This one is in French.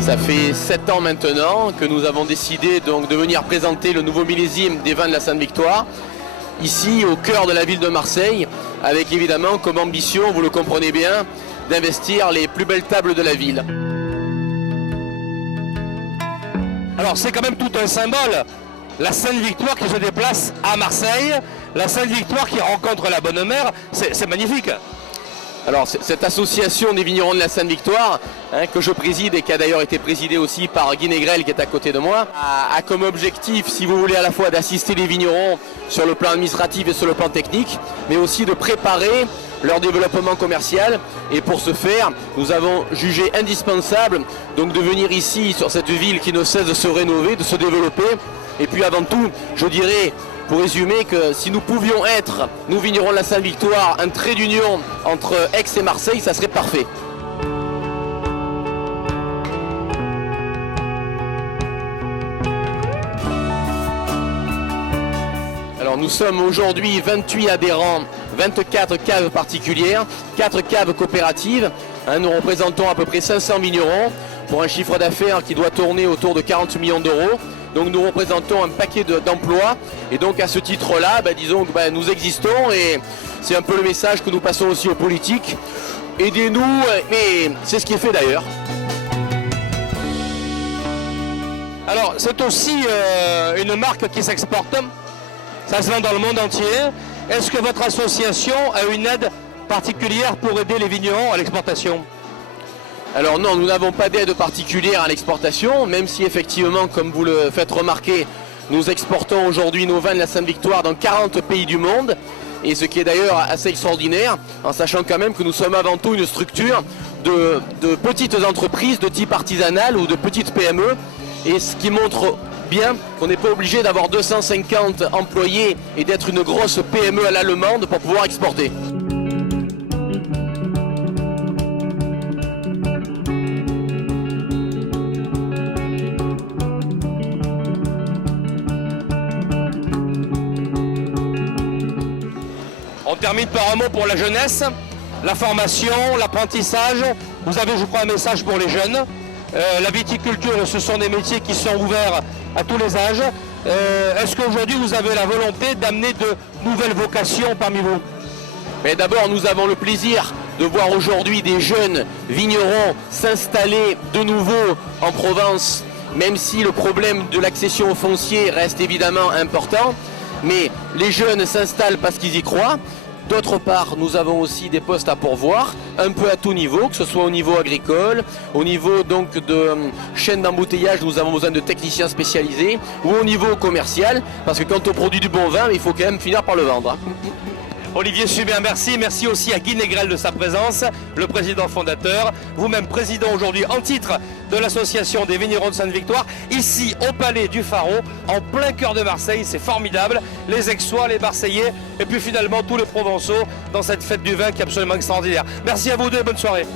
Ça fait 7 ans maintenant que nous avons décidé donc de venir présenter le nouveau millésime des vins de la Sainte-Victoire, ici au cœur de la ville de Marseille, avec évidemment comme ambition, vous le comprenez bien, d'investir les plus belles tables de la ville. Alors c'est quand même tout un symbole, la Sainte-Victoire qui se déplace à Marseille, la Sainte-Victoire qui rencontre la Bonne Mère, c'est magnifique. Alors cette association des vignerons de la Sainte-Victoire, que je préside et qui a d'ailleurs été présidée aussi par Guy Négrel qui est à côté de moi, a comme objectif, si vous voulez, à la fois d'assister les vignerons sur le plan administratif et sur le plan technique, mais aussi de préparer leur développement commercial. Et pour ce faire, nous avons jugé indispensable donc de venir ici sur cette ville qui ne cesse de se rénover, de se développer. Et puis avant tout, je dirais, pour résumer, que si nous pouvions être, nous vignerons de la Sainte-Victoire, un trait d'union entre Aix et Marseille, ça serait parfait. Alors nous sommes aujourd'hui 28 adhérents, 24 caves particulières, 4 caves coopératives. Nous représentons à peu près 500 vignerons pour un chiffre d'affaires qui doit tourner autour de 40 millions d'euros. Donc nous représentons un paquet d'emplois et donc à ce titre-là, disons que nous existons et c'est un peu le message que nous passons aussi aux politiques. Aidez-nous, mais c'est ce qui est fait d'ailleurs. Alors c'est aussi une marque qui s'exporte, ça se vend dans le monde entier. Est-ce que votre association a une aide particulière pour aider les vignerons à l'exportation ? Alors non, nous n'avons pas d'aide particulière à l'exportation, même si effectivement, comme vous le faites remarquer, nous exportons aujourd'hui nos vins de la Sainte-Victoire dans 40 pays du monde, et ce qui est d'ailleurs assez extraordinaire, en sachant quand même que nous sommes avant tout une structure de petites entreprises de type artisanal ou de petites PME, et ce qui montre bien qu'on n'est pas obligé d'avoir 250 employés et d'être une grosse PME à l'allemande pour pouvoir exporter. On termine par un mot pour la jeunesse, la formation, l'apprentissage. Vous avez, je crois, un message pour les jeunes. La viticulture, ce sont des métiers qui sont ouverts à tous les âges. Est-ce qu'aujourd'hui, vous avez la volonté d'amener de nouvelles vocations parmi vous ? Mais d'abord, nous avons le plaisir de voir aujourd'hui des jeunes vignerons s'installer de nouveau en Provence, même si le problème de l'accession au foncier reste évidemment important. Mais les jeunes s'installent parce qu'ils y croient. D'autre part, nous avons aussi des postes à pourvoir, un peu à tout niveau, que ce soit au niveau agricole, au niveau donc de chaîne d'embouteillage, nous avons besoin de techniciens spécialisés, ou au niveau commercial, parce que quand on produit du bon vin, il faut quand même finir par le vendre. Olivier Subin, merci. Merci aussi à Guy Négrel de sa présence, le président fondateur, vous-même président aujourd'hui en titre de l'association des vignerons de Sainte-Victoire, ici au Palais du Pharaon, en plein cœur de Marseille. C'est formidable, les Aixois, les Marseillais, et puis finalement tous les Provençaux dans cette fête du vin qui est absolument extraordinaire. Merci à vous deux et bonne soirée.